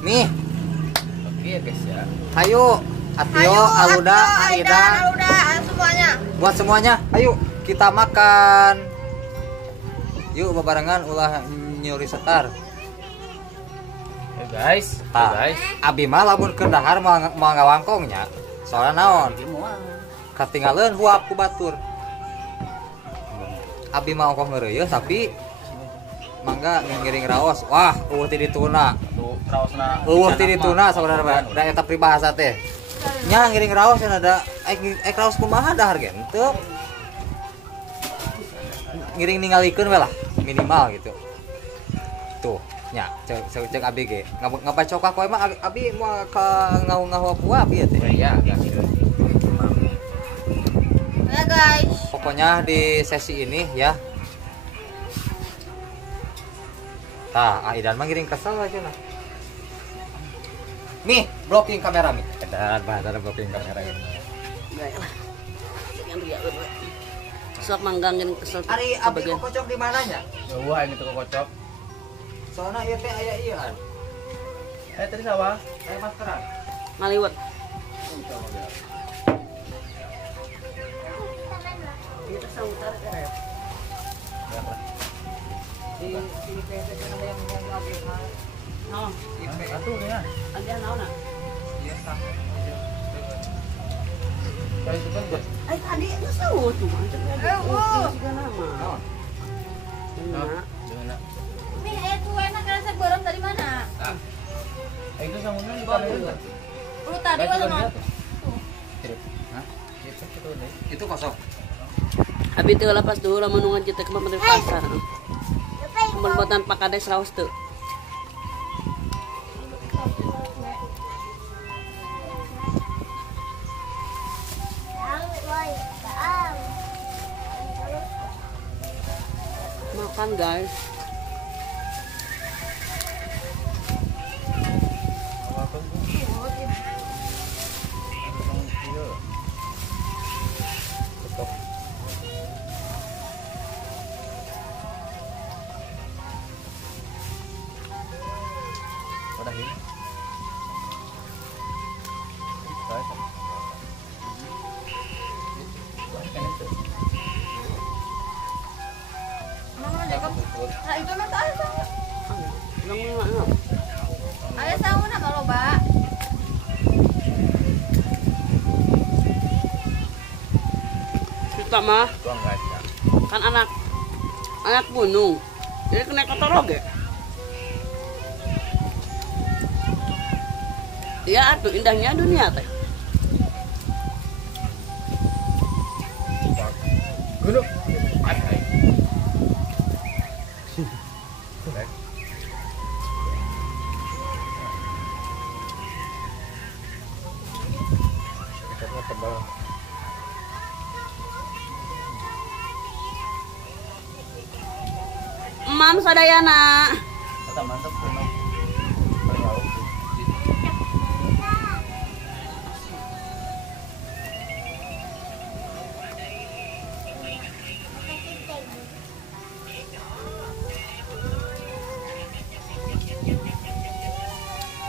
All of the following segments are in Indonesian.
Nih. Oke ya guys ya. Ayo, Atio, Aluda, Aida, semuanya. Buat semuanya, ayo kita makan. Yuk bebarengan ulah nyuri setar. Guys, Guys. Abi mah lamun keur dahar mau ngawangkongnya. Soalnya naon? Katinggalan huap ku batur. Abi mah ongkong ngeureuy tapi mangga ngiring raos. Wah, eueuh ti dituna. Tuh raosna. Eueuh ti dituna saudara da eta pribahasa teh. Nya ngiring raos cenah ada raos kumaha dahar gen teu. Ngiring ningalikeun we lah minimal gitu. Tuh, nya cek abi ge. Ngapacokak koe mah abi moal ka ngau-ngau apa abi teh. Iya, Ya guys. Pokoknya di sesi ini ya. Tah, Aidan mah ngiring kesel aja nah. Nih, blocking kamera nih. Edan bahasa blocking kamera ini. Enggak lah. Sok manggangin kesel. Ari abi kokocok di mananya? Wah, ini tuh kocok. Soalnya ieu teh aya ieuan. Tadi sawah. Aya maskeran. Ngaliwat. Kita sautar ya. Di PT ada yang abi mah. Naon? Atuh ya. Ada naon na? Iya sama. Kayak itu kan buat Ay tadi enggak tahu tuh. Juga nama. Naon? Enak. gimana? Nih, itu enak rasa berem dari mana? Itu samunnya di mana itu? Lu tadi mana mau? Hah? Itu nih. Itu kosong. Abi teu lepas dulu lamun nu ngajit ke di pasar. Pembuatan pakades raos teu. Makan guys. Udah ini. Mana Jacob? Nah, itu mah tak ada. Lang. Aya sauna kalau, Mbak. Kita mah Tuang kaca. kan anak gunung. Jadi kena kotor oge. Ya atuh indahnya dunia teh. Gunung. Mam sadayana. Mantap mantap.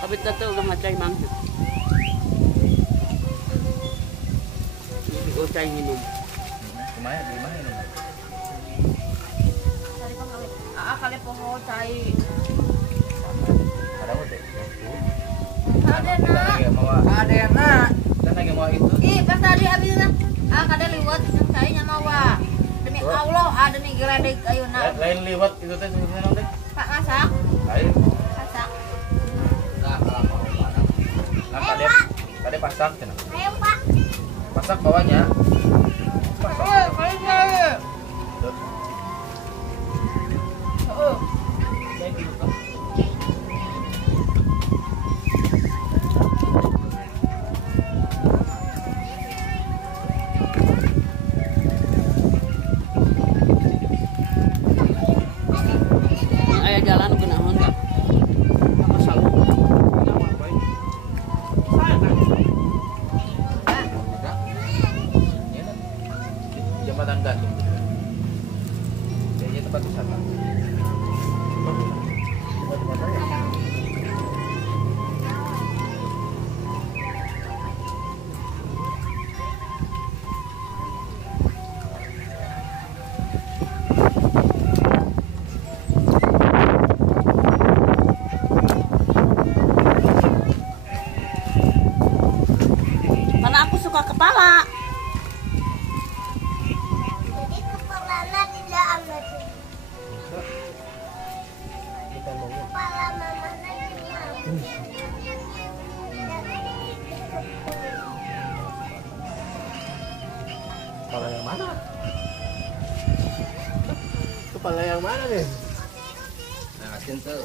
Tapi tetep udah ngacai mang. Gocai minum. Lumayan, lumayan. Tadi kan kali poho cai. Ada udah. Ada nak. Lagi mau Adena. kan lagi mau itu. Ih, pas tadi habis kan. Kada liwat yang cai nya mawa. Demi Allah, ada nih geledek ayeuna. Lain liwat itu teh sebenarnya non teh. Pak masak, Lain. masak. Nah, kalau mau panas. Nah, kade pasak cenah. Ayo, Pak. Pasak bawahnya. Pasak. Kali cai. Oh. Aya jalan kunaon enggak? Apa salah? Kepala yang mana? Kepala yang mana nih? Nah, asin tuh.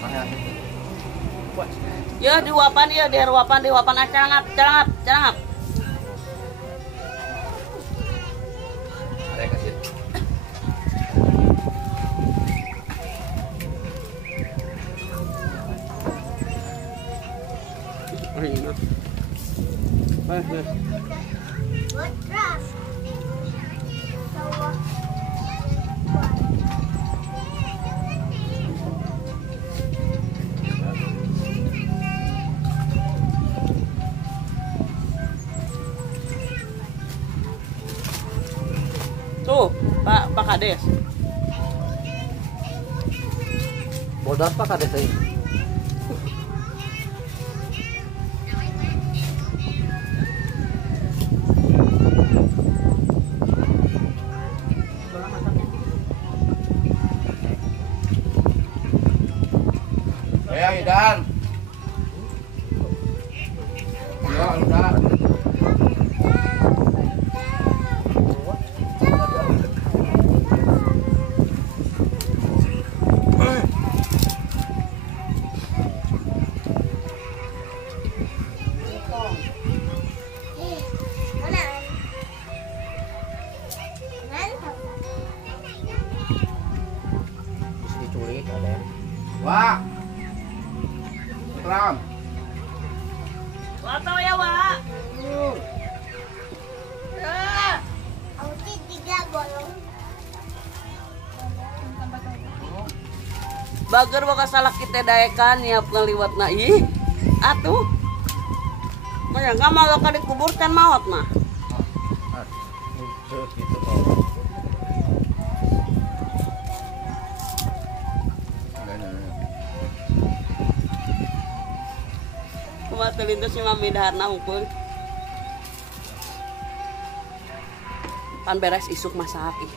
Mana asin tuh? Ya diuapan dia, diuapan carangap. Ada yang kasih. Oh iya. Tuh, Pak Kades. Bodoh apa kades ini? Ya, Idan. Ya, udah. Bisa diculik ada yang. Wah. Ram. Wato ya, Wak. Bager boga salah kita daekan nyiap ngaliwat na ih. Atuh. Maya ngamal ka dikubur kan maot mah. Gitu kok. Kumaha teu lintos si Mami daharna unggul. Pan beres isuk masak ih.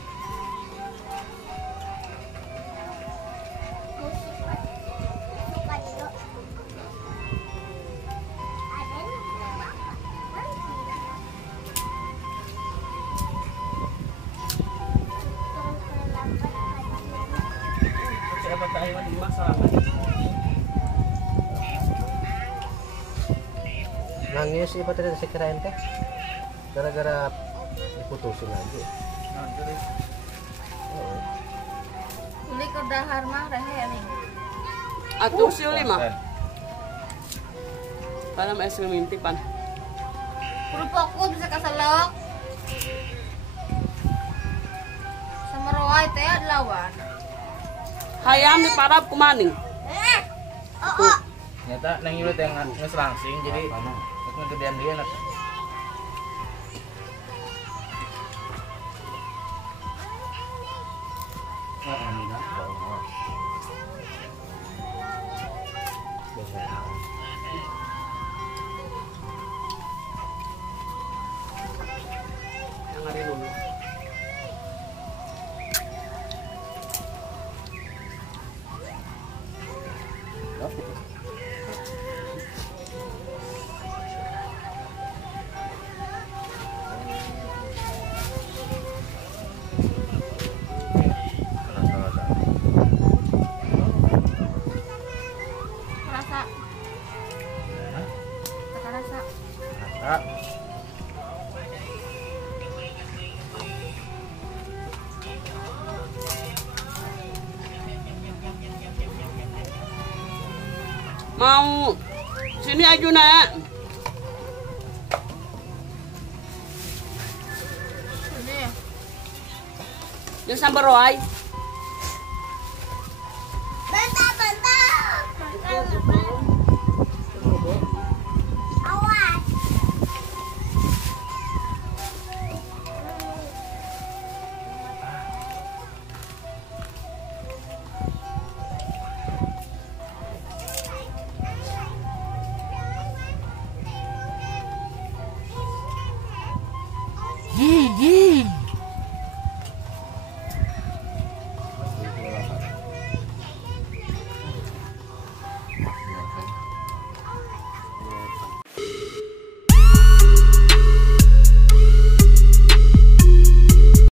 Siapa tahu di masalah. Nangis iba tadi saya kirain teh. Gara-gara diputusin lagi. Oh. Uli ke dahar mah rehe nih. Atuh si Uli mah. Palam es minti pan. Kudu fokus bisa kaselok. Sama roai teh lawan. Hayam di parab kumaning. Nyata nang ieu teh geus langsing jadi ngegedean dia nak. Rasa. Tekan rasa. Ah, Mau sini Ajuna. Ini. Yang sambar roai.